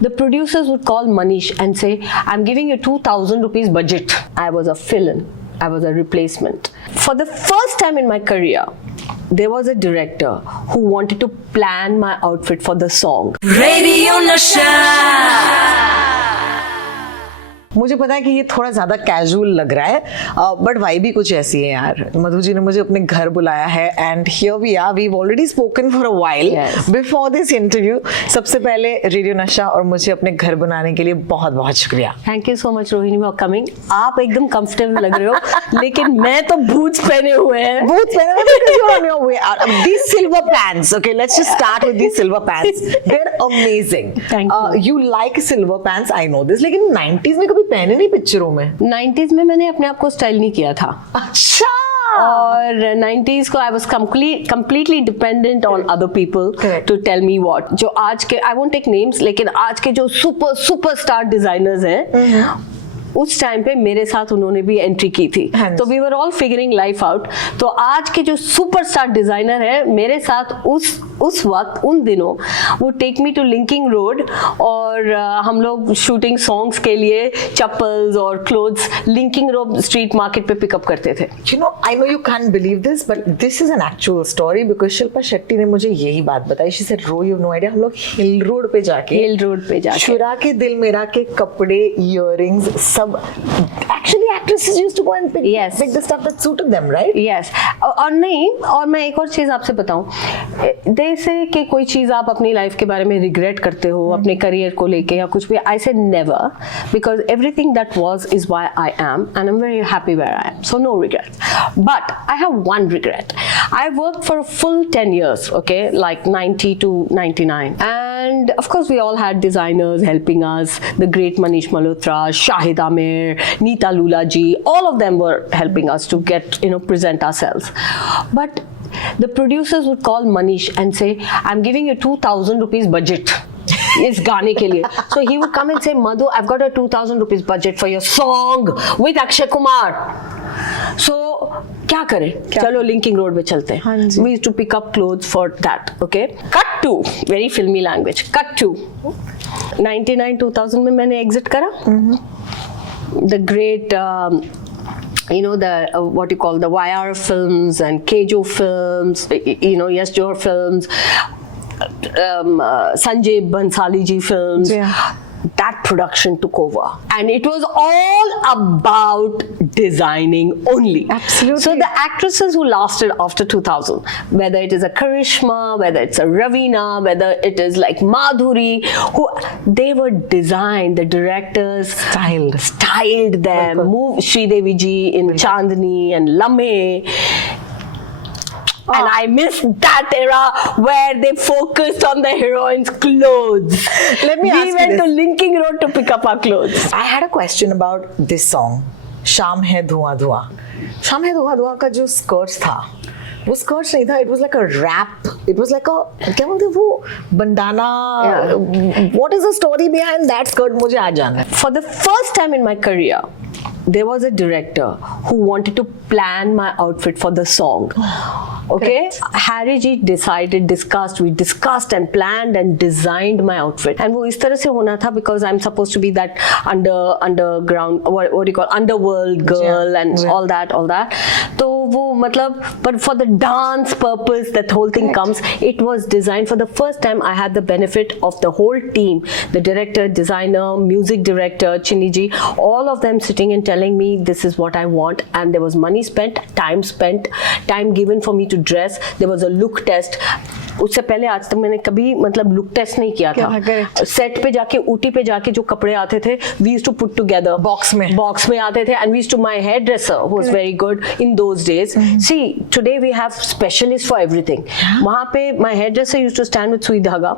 The producers would call Manish and say, I'm giving you 2,000 rupees budget. I was a fill-in. I was a replacement. For the first time in my career, there was a director who wanted to plan my outfit for the song. Radio Nasha. मुझे पता है कि ये थोड़ा ज्यादा casual लग रहा है, बट वाइब भी कुछ ऐसी है यार. मधु जी ने मुझे अपने घर बुलाया है and here we are. We have already spoken for a while before this interview. सबसे पहले रेडियो नशा और मुझे अपने घर बुलाने के लिए बहुत बहुत शुक्रिया. Thank you so much Rohini for coming. आप एकदम कंफर्टेबल लग रहे हो, लेकिन मैं तो बूट्स पहने हुए हैं. Boots पहने हुए because you're on your way out. These silver pants. Okay, let's just start with these silver pants. They're amazing. Thank you. You like silver pants, I know this. लेकिन 90s में कभी पहने नहीं पिक्चरों में. 90s में मैंने अपने आप को स्टाइल नहीं किया था. अच्छा. और 90s को I was completely dependent on other people to tell me what. जो आज के I won't take names, लेकिन आज के जो superstar designers हैं, उस टाइम पे मेरे साथ उन्होंने भी एंट्री की थी. तो we were all figuring life out. तो आज के जो सुपरस्टार डिजाइनर है मेरे साथ उस वक्त उन दिनों वो take me to Linking Road, और हम लोग शूटिंग सॉन्ग्स के लिए चप्पल्स और clothes Linking Road street market पे पिकअप करते थे. You know, I know you can't believe this, but this is an actual story because Shilpa Shetty ने मुझे यही बात बताई. She said, "Ro, you have no idea." हम लोग हिल रोड पे जाके शुरा के दिल मेरा के कपड़े, इयररिंग्स सब. Actually, actresses used to go and pick the stuff that suited them, right? Yes. और नहीं, और मैं एक और चीज आपसे बताऊं. जैसे कि कोई चीज आप अपनी लाइफ के बारे में रिग्रेट करते हो अपने करियर को लेके या कुछ भी. I said never, because everything that was is why I am, and I'm very happy where I am. So no regret. But I have one regret. I worked for a full 10 years, okay, like 90 to 99. And of course, we all had designers helping us. The great Manish Malhotra, Shahid Amir, Neeta Lula ji, all of them were helping us to get, present ourselves. But the producers would call Manish and say, I'm giving you 2,000 rupees budget. इस गाने के लिए. So he would come and say, Madhu, I've got a 2,000 rupees budget for your song with Akshay Kumar. So क्या करें? चलो linking road पे चलते हैं. We used to pick up clothes for that. Okay. Cut to very filmy language. Cut to 99-2000 में मैंने exit करा. The great what you call the YR films and Kejo films, Yes Johar films, Sanjay Bansali ji films. That production took over, and it was all about designing only. Absolutely. So the actresses who lasted after 2000, whether it is a Karishma, whether it's a Ravina, whether it is like Madhuri, they were designed. The directors styled them. Moved Sridevi ji in Chandni and Lame. And I missed that era where they focused on the heroine's clothes. Let me ask you this. We went to Linking Road to pick up our clothes. I had a question about this song, Shaam Hai Dhua Dhua. Shaam Hai Dhua Dhua का जो skirts था, वो skirts नहीं था. It was like a wrap. It was like a क्या बोलते हैं वो bandana. Yeah. What is the story behind that skirt? मुझे आज जानना है. For the first time in my career, there was a director who wanted to plan my outfit for the song. Okay, Harry ji we discussed and planned and designed my outfit. And वो इस तरह से होना था because I'm supposed to be that underground, what do you call, underworld girl and all that. तो वो मतलब, but for the dance purpose, that whole thing comes. It was designed for the first time. I had the benefit of the whole team, the director, designer, music director, Chinni ji, all of them sitting and telling me this is what I want. And there was money spent, time given for me to dress. There was a look test. उससे पहले आज तक मैंने कभी मतलब look test नहीं किया था. सेट पे जाके ऊटी पे जाके जो कपड़े आते थे, we used to put together box में आते थे. And we used to, my hair dresser was very good in those days. See today we have specialist for everything. वहां पे my hair dresser used to stand with सुई धागा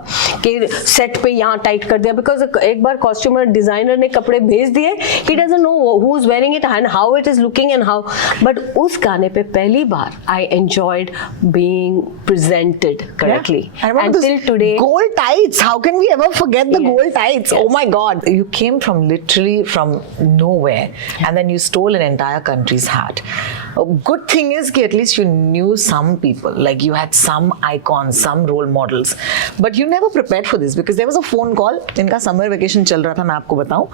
कि set पे यहाँ टाइट कर दिया, बिकॉज एक बार कॉस्ट्यूमर डिजाइनर ने कपड़े भेज दिए, he doesn't know who is wearing it and how it is looking and how. But उस गाने पे पहली बार I enjoyed being presented. Correctly. I remember Until those today. gold tights. How can we ever forget the Yes. gold tights? Yes. Oh my God. You came from literally from nowhere and then you stole an entire country's heart. A good thing is that at least you knew some people, like you had some icons, some role models. But you never prepared for this because there was a phone call. इनका summer vacation चल रहा था, मैं आपको बताऊं.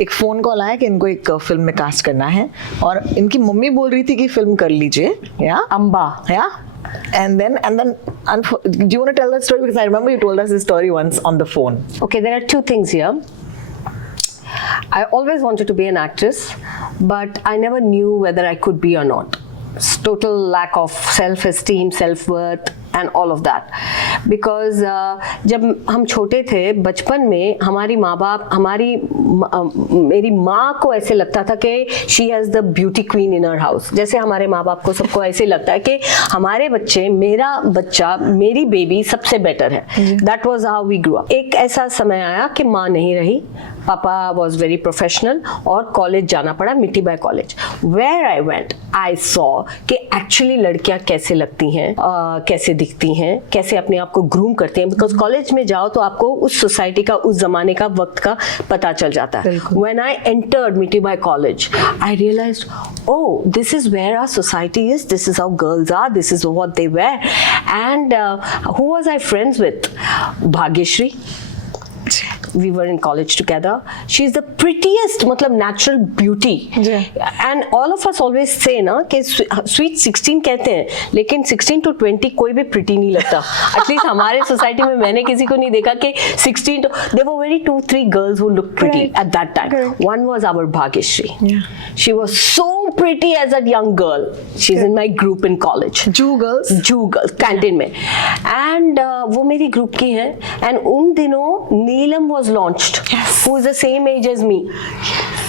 एक phone call आया कि इनको एक फिल्म में कास्ट करना है और इनकी मम्मी बोल रही थी कि फिल्म कर लीजिए. Yeah? Amba. Yeah. And then, do you want to tell that story? Because I remember you told us this story once on the phone. Okay, there are two things here. I always wanted to be an actress, but I never knew whether I could be or not. Total lack of self-esteem, self-worth and all of that. Because जब हम छोटे थे बचपन में हमारी माँ बाप मेरी माँ को ऐसे लगता था कि she has the beauty queen in her house. जैसे हमारे माँ बाप को सबको ऐसे लगता है कि हमारे बच्चे, मेरा बच्चा, मेरी बेबी सबसे बेटर है. That was how we grew up. एक ऐसा समय आया कि माँ नहीं रही, पापा was very professional और कॉलेज जाना पड़ा, मिट्टी by college. Where I went, I saw कि एक्चुअली लड़कियां कैसे लगती हैं, कैसे दिखती हैं, कैसे अपने आप को ग्रूम करते हैं. बिकॉज कॉलेज में जाओ तो आपको उस सोसाइटी का, उस जमाने का, वक्त का पता चल जाता है. When I entered मिट्टी by college, I realized, oh, this is where our society is. This is how girls are. This is what they wear. And who was I friends with? Bhagyashree. We were in college together. She's the prettiest, मतलब natural beauty. And all of us always say ना कि sweet 16 कहते हैं, लेकिन 16 to 20 कोई भी pretty नहीं लगता. At least हमारे society में मैंने किसी को नहीं देखा कि 16 to, there were very 2-3 girls who looked pretty at that time. One was our Bhagyashree. She was so pretty as a young girl. She's in my group in college. Jew girls, canteen में. And वो मेरी group की है. And उन दिनों नीलम was launched, who is the same age as me.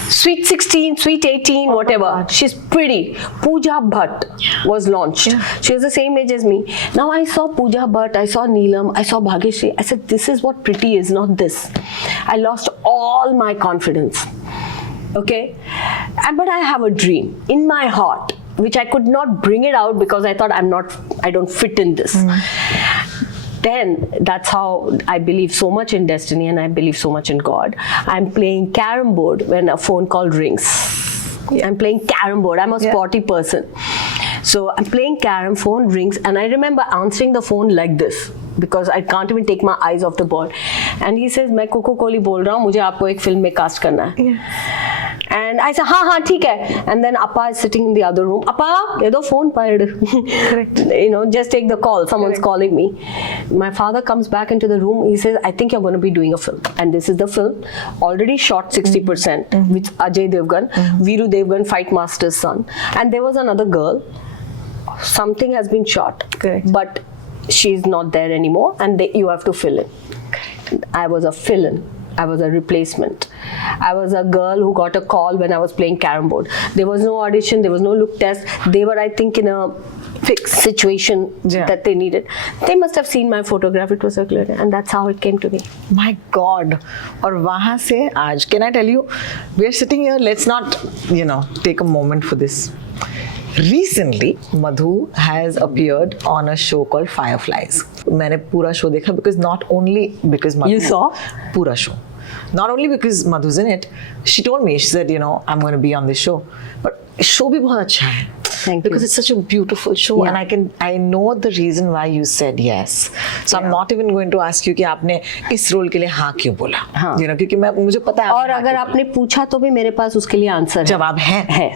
Sweet 16, Sweet 18, whatever. She's pretty. Pooja Bhatt was launched. She was the same age as me. Now I saw Pooja Bhatt, I saw Neelam, I saw Bhagyashree. I said, this is what pretty is, not this. I lost all my confidence. Okay? But I have a dream in my heart, which I could not bring it out because I thought I don't fit in this. Then that's how I believe so much in destiny and I believe so much in God. I'm playing carom board when a phone call rings. I'm playing carom board. I'm a sporty person. So I'm playing carom, phone rings, and I remember answering the phone like this because I can't even take my eyes off the board. And he says, मैं cocoa Koli बोल रहा हूँ, मुझे आपको एक film में cast करना है. And I said, हाँ ठीक है. And then Appa is sitting in the other room. Appa, ये दो phone paired. Just take the call. Someone's calling me. My father comes back into the room. He says, I think you're going to be doing a film. And this is the film. Already shot 60% with Ajay Devgan, Veeru Devgan, Fight Master's son. And there was another girl. Something has been shot. But she's not there anymore. And you have to fill in. I was a fill-in. I was a replacement. I was a girl who got a call when I was playing carom board. There was no audition, there was no look test. They were, I think, in a fixed situation that they needed. They must have seen my photograph, it was circulated, and that's how it came to me. My God. और वहाँ से आज, can I tell you, we are sitting here, let's not, take a moment for this. Recently, Madhoo has appeared on a show called Fireflies. मैंने पूरा show देखा because not only because Madhoo. You saw? पूरा show. Not only because Madhoo's in it, she told me, she said, I'm going to be on this show. But show भी बहुत अच्छा है. Thank because you. it's such a beautiful show and I know the reason why you said yes. So I'm not even going to ask you कि आपने इस role के लिए हाँ क्यों बोला. क्योंकि मुझे पता है. और अगर आपने पूछा तो भी मेरे पास उसके लिए आंसर जवाब है.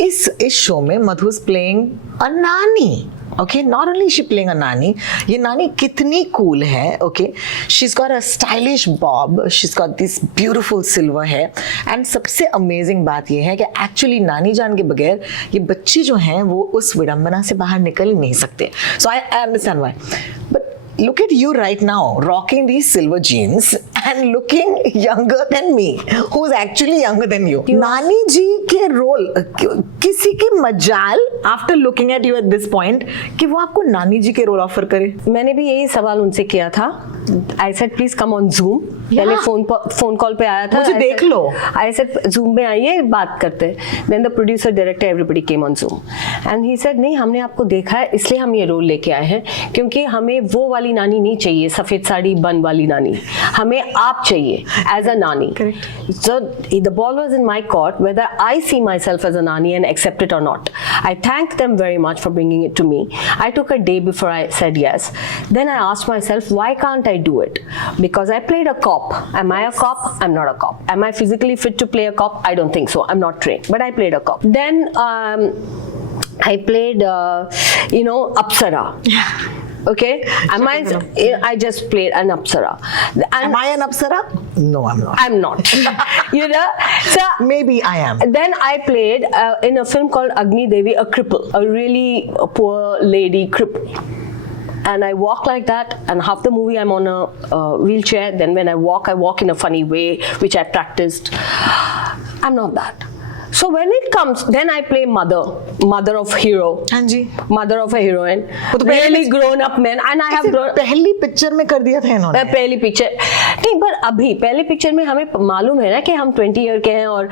इस शो में Madhoo is playing a nani. Okay, not only is she playing a nani, ये नानी कितनी cool है. Okay, she's got a stylish bob, she's got this beautiful silver hair, and सबसे amazing बात ये है कि actually नानी जान के बगैर ये बच्चे जो हैं वो उस विडंबना से बाहर निकल ही नहीं सकते. So I understand why. But look at you right now, rocking these silver jeans and looking younger than me, who's actually younger than you. नानी जी के रोल, किसी की मजाल after looking at you at this point कि वो आपको नानी जी के रोल ऑफर करे. मैंने भी यही सवाल उनसे किया था. I said, please come on Zoom. पहले फोन कॉल पे आया था, मुझे देख लो, आई सेड जूम में आइए बात करते हैं. Then the producer director everybody came on Zoom and he said नहीं हमने आपको देखा है इसलिए हम ये रोल लेके आए हैं, क्योंकि हमें वो वाली नानी नहीं चाहिए, सफेद साड़ी बन वाली नानी, हमें आप चाहिए एज अ नानी. So the ball was in my court whether I see myself as a nani and accept it or not. I thank them very much for bringing it to me. I took a day before I said yes. Then I asked myself, why can't I do it? Because I played a cop. Am I a cop? I'm not a cop. Am I physically fit to play a cop? I don't think so. I'm not trained, but I played a cop. Then I played, Apsara. Okay, I just played an Apsara. Am I an Apsara? No, I'm not. I'm not. So maybe I am. Then I played in a film called Agni Devi, a cripple, a really poor lady cripple. And I walk like that, and half the movie I'm on a wheelchair. Then when I walk in a funny way, which I practiced. I'm not that. So when it comes, then I play mother of hero, Anji, mother of a heroine, really grown up men, and I have grown. पहली picture में कर दिया था इन्होंने. पहली picture नहीं, पर अभी पहली पिक्चर में हमें मालूम है ना कि हम 20 ईयर के हैं और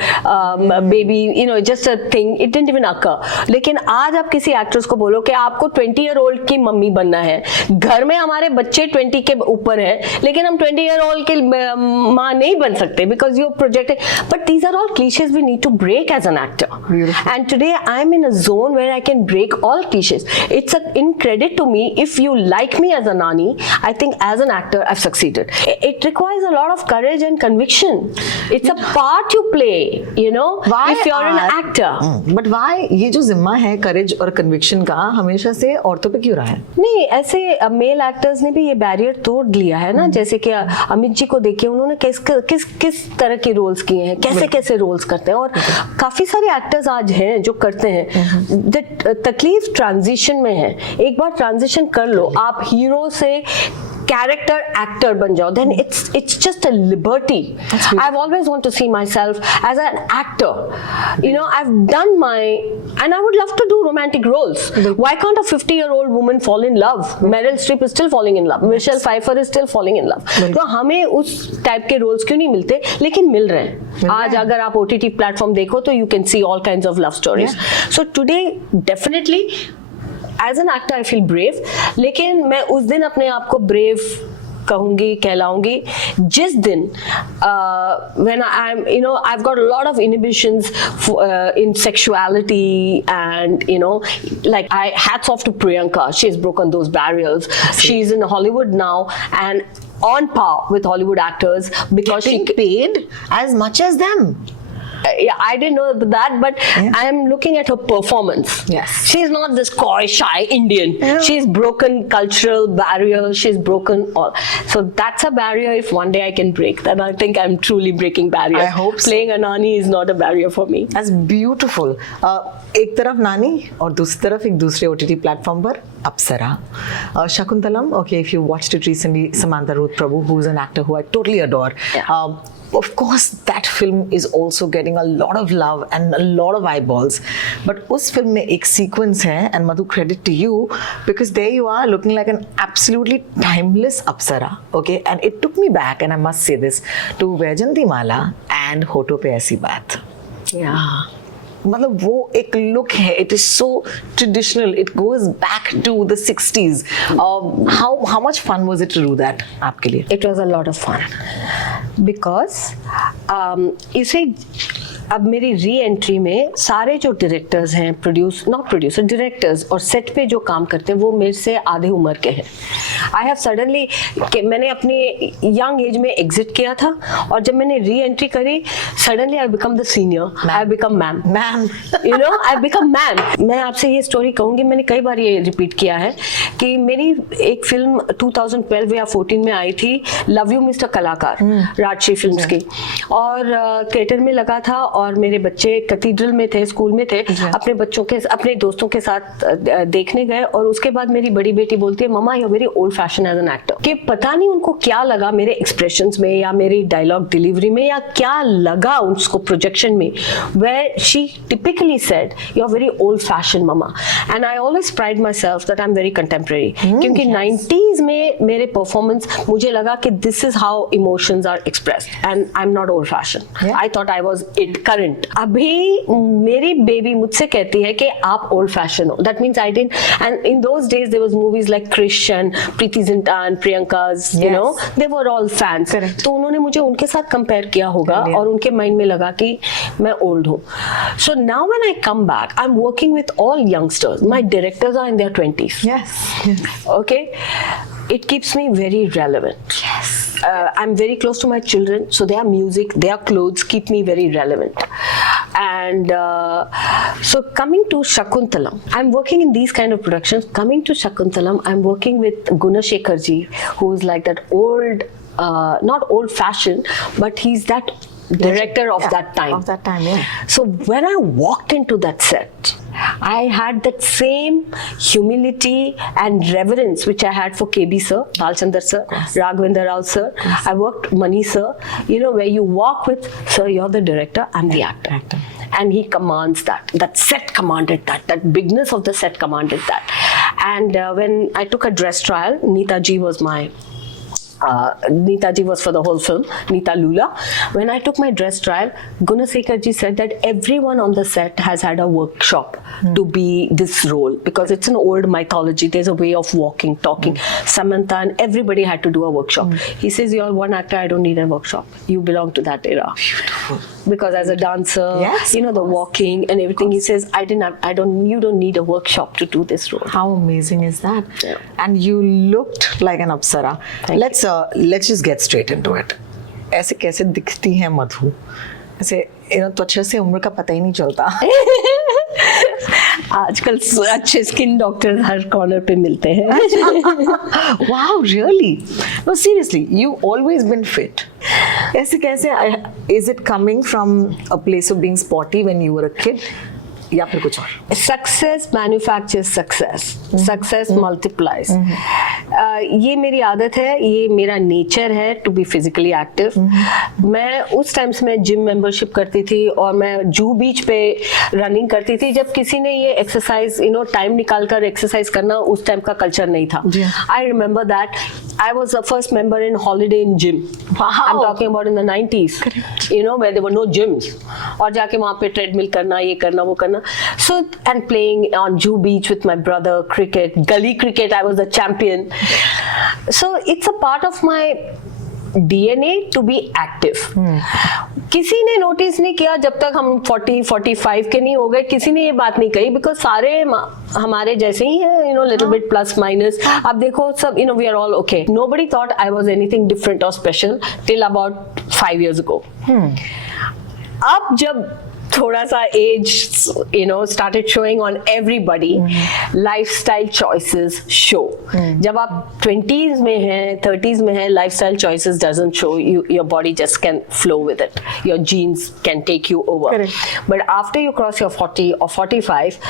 baby just a thing, it didn't even occur. लेकिन आज आप किसी एक्ट्रेस को बोलो कि आपको 20 ईयर ओल्ड की मम्मी बनना है, घर में हमारे बच्चे 20 के ऊपर हैं, लेकिन हम 20 ईयर ओल्ड की माँ नहीं बन सकते because you project. But these are all clichés we need to break as an actor. Beautiful. And today I'm in a zone where I can break all cliches. It's in credit to me if you like me as a nani. I think as an actor I've succeeded. It requires a lot of courage and conviction. It's a part you play, why if you're an actor. But why ये जो जिम्मा है courage और conviction का हमेशा से औरतों पे क्यों रहा है? नहीं, ऐसे मेल एक्टर्स ने भी ये बैरियर तोड़ लिया है ना. जैसे कि अमित जी को देखिए, उन्होंने किस तरह के रोल्स किए हैं, कैसे रोल्स करते हैं, और काफी सारे एक्टर्स आज हैं जो करते हैं. तकलीफ ट्रांजिशन में है. एक बार ट्रांजिशन कर लो, आप हीरो से कैरेक्टर एक्टर बन जाओ, then it's just a liberty. I've always want to see myself as an actor. I've done and I would love to do romantic roles. Why can't a 50-year-old woman fall in love? Meryl Streep is still falling in love. Michelle Pfeiffer is still falling in love. तो हमें उस type के roles क्यों नहीं मिलते? लेकिन मिल रहे हैं. आज अगर आप OTT प्लेटफॉर्म देखो तो you can see all kinds of love stories. So today definitely as an actor I feel brave, लेकिन मैं उस दिन अपने आप को brave कहलाऊंगी जिस दिन when I've got a lot of inhibitions in sexuality, and like hats off to Priyanka. She's broken those barriers. She's in Hollywood now and on par with Hollywood actors because she paid as much as them. Yeah, I didn't know that, but I'm looking at her performance. Yes. She's not this coy, shy Indian. Yeah. She's broken cultural barriers. She's broken all. So that's a barrier. If one day I can break, then I think I'm truly breaking barriers. I hope so. Playing a nani is not a barrier for me. That's beautiful. एक तरफ नानी और दूसरी तरफ एक दूसरे OTT platform पर अप्सरा. Shakuntalam, okay, if you watched it recently, Samantha wrote Prabhu, who's an actor who I totally adore. Yeah. Of course, that film is also getting a lot of love and a lot of eyeballs. But उस film में एक sequence है, and Madhu, credit to you, because there you are looking like an absolutely timeless Apsara. Okay, and it took me back, and I must say this, to Vaijayanti Mala and Hoto Pe Aisi Baat. Yeah. मतलब वो एक look है, it is so traditional, it goes back to the 60s. How much fun was it to do that आपके लिए? It was a lot of fun because you see, अब मेरी re entry में सारे जो डायरेक्टर्स हैं, directors और set पे जो काम करते हैं वो मेरे से आधे उम्र के हैं. आई हैव सडनली, मैंने अपने यंग एज में एग्जिट किया था और जब मैंने री एंट्री करी, suddenly I become the senior, I become ma'am. I become ma'am. मैं आपसे ये स्टोरी कहूँगी, मैंने कई बार ये रिपीट किया है कि मेरी एक फिल्म 2012 या 14 में आई थी, लव यू मिस्टर कलाकार, राजश्री फिल्म्स की, और थिएटर में लगा था और मेरे बच्चे कैथीड्रल में थे, स्कूल में थे, अपने बच्चों के अपने दोस्तों के साथ देखने गए और उसके बाद मेरी बड़ी बेटी बोलती है mama you are very old fashion as an actor. कि पता नहीं उनको क्या लगा मेरे एक्सप्रेशंस में या मेरी डायलॉग डिलीवरी में या क्या लगा उसको प्रोजेक्शन में, where she typically said you are very old fashioned mama, and I always pride myself that I'm very contemporary क्योंकि 90s में मेरे परफॉर्मेंस मुझे लगा कि this is how emotions are expressed and I'm not old fashioned. I thought I was it current. अभी मेरी baby मुझसे कहती है कि आप old fashioned हो. That means I didn't, and in those days there was movies like Krish and Preeti Zinta and Priyanka's, you know, they were all fans. तो उन्होंने मुझे उनके साथ कंपेयर किया होगा और उनके माइंड में लगा कि मैं ओल्ड हूँ. So now when I come back, I'm working with all youngsters. My directors are in their 20s. Yes. Okay, it keeps me very relevant. Yes. I'm very close to my children, so their music, their clothes keep me very relevant. And so coming to Shakuntalam, I'm working in these kind of productions. Coming to Shakuntalam, I'm working with Gunashekhar ji, who is like that old, not old fashioned, but he's that director of that time. Of that time, yeah. So when I walked into that set, I had that same humility and reverence which I had for KB sir, Balchandar sir, Raghavendra Rao sir. I worked Mani sir. You know, where you walk with, sir, you're the director, I'm the actor. And he commands that. That set commanded that. That bigness of the set commanded that. And when I took a dress trial, Neeta ji was my Neeta ji was for the whole film, Neeta Lula. When I took my dress trial, Gunasekhar ji said that everyone on the set has had a workshop to be this role because it's an old mythology. There's a way of walking, talking. Samantha and everybody had to do a workshop. He says, you're one actor, I don't need a workshop. You belong to that era. Beautiful. Because as a dancer, you know, the walking and everything, he says, you don't need a workshop to do this role. How amazing is that? Yeah. And you looked like an Apsara. Let's just get straight into it. ऐसे कैसे दिखती है मधु? ऐसे त्वचा से उम्र का पता ही नहीं चलता. आजकल अच्छे स्किन डॉक्टर हर कॉर्नर पे मिलते हैं. Wow, really? No, seriously, you always been fit. ऐसे कैसे? Is it coming from a place of being sporty when you were a kid? या फिर कुछ और? Success manufactures success. Success multiplies. ये मेरी आदत है, ये मेरा नेचर है टू बी फिजिकली एक्टिव. मैं उस टाइम से मैं जिम मेंबरशिप करती थी और मैं जू बीच पे रनिंग करती थी. जब किसी ने ये एक्सरसाइज टाइम निकाल कर एक्सरसाइज करना उस टाइम का कल्चर नहीं था. I remember that I was the first member in Holiday Inn gym. Wow. I'm talking about in the 90s. Correct. Where there were no gyms. और जाके वहाँ पे treadmill करना, ये करना, वो करना. So, and playing on Jew Beach with my brother, cricket, gully cricket, I was the champion. So, it's a part of my DNA to be active. किसी ने नोटिस नहीं किया जब तक हम 40-45 के नहीं हो गए. किसी ने ये बात नहीं कही बिकॉज सारे हमारे जैसे ही हैं, लिटिल बिट प्लस माइनस. अब देखो सब we are all okay. Nobody thought I was anything different और special till about 5 years ago. अब जब थोड़ा सा age started showing on everybody, lifestyle choices show. जब आप 20s में हैं, 30s में हैं, lifestyle choices doesn't show. Your body just can flow with it. Your genes can take you over. Correct. But after you cross your 40 or 45,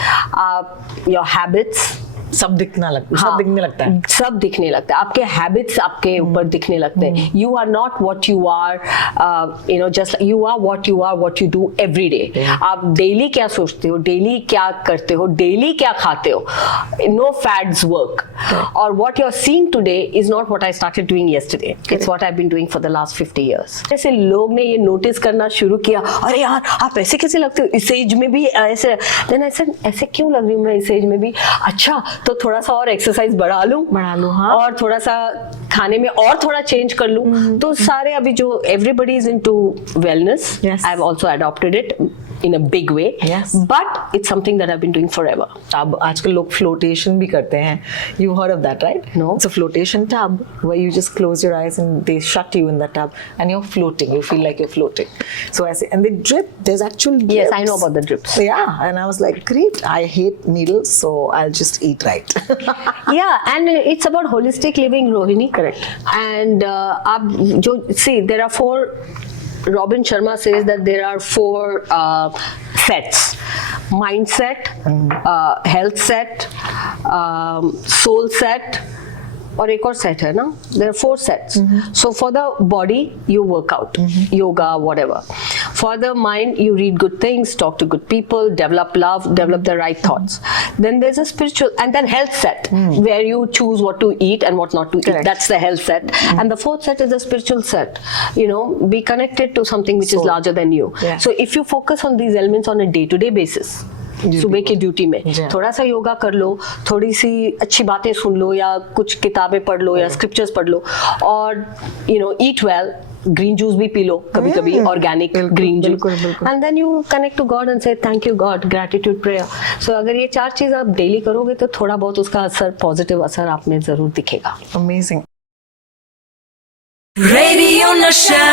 your habits सब दिखने लगता है. सब दिखने लगता है. आपके हैबिट्स आपके ऊपर दिखने लगते हैं. You are not what you are, just you are what you do every day. आप डेली क्या सोचते हो, डेली क्या करते हो, डेली क्या खाते हो. No fads work. और what you are seeing today is not what I started doing yesterday. It's what I been doing for the last 50 years. जैसे लोग ने ये नोटिस करना शुरू किया, अरे यार आप ऐसे कैसे लगते हो, इस एज में भी ऐसे. देन आई सेड ऐसे क्यों लग रही हूँ मैं इस एज में भी. अच्छा तो थोड़ा सा और एक्सरसाइज बढ़ा लूं. हाँ. और थोड़ा सा खाने में और थोड़ा चेंज कर लूं. तो सारे अभी जो everybody is into wellness. I have also adopted it in a big way. Yes. But it's something that I've been doing forever. अब आजकल लोग flotation भी करते हैं. You heard of that, right? No. It's a flotation tub where you just close your eyes and they shut you in the tub and you're floating. You feel like you're floating. So I say, and they drip. There's actual drips. Yes, I know about the drips. Yeah, and I was like, great. I hate needles, so I'll just eat right. Yeah, and it's about holistic living, Rohini. Correct. And see, there are 4 Robin Sharma says that there are 4 sets: mindset, health set, soul set, और एक और set है ना? There are 4 sets. So for the body, you work out, yoga, whatever. For the mind, you read good things, talk to good people, develop love, develop the right thoughts. Then there's a spiritual, and then health set, where you choose what to eat and what not to eat. That's the health set. And the 4th set is the spiritual set. You know, be connected to something which is larger than you. So if you focus on these elements on a day-to-day basis, सुबह की duty में थोड़ा सा योगा कर लो, थोड़ी सी अच्छी बातें सुन लो, या कुछ किताबें पढ़ लो, या स्क्रिप्चर्स पढ़ लो, और you know eat well, green juice भी पी लो कभी कभी, organic green juice, and then you connect to God and say thank you God, gratitude prayer. So अगर ये 4 चीज आप डेली करोगे तो थोड़ा बहुत उसका असर, पॉजिटिव असर आप में जरूर दिखेगा. अमेजिंग. Radio Nasha.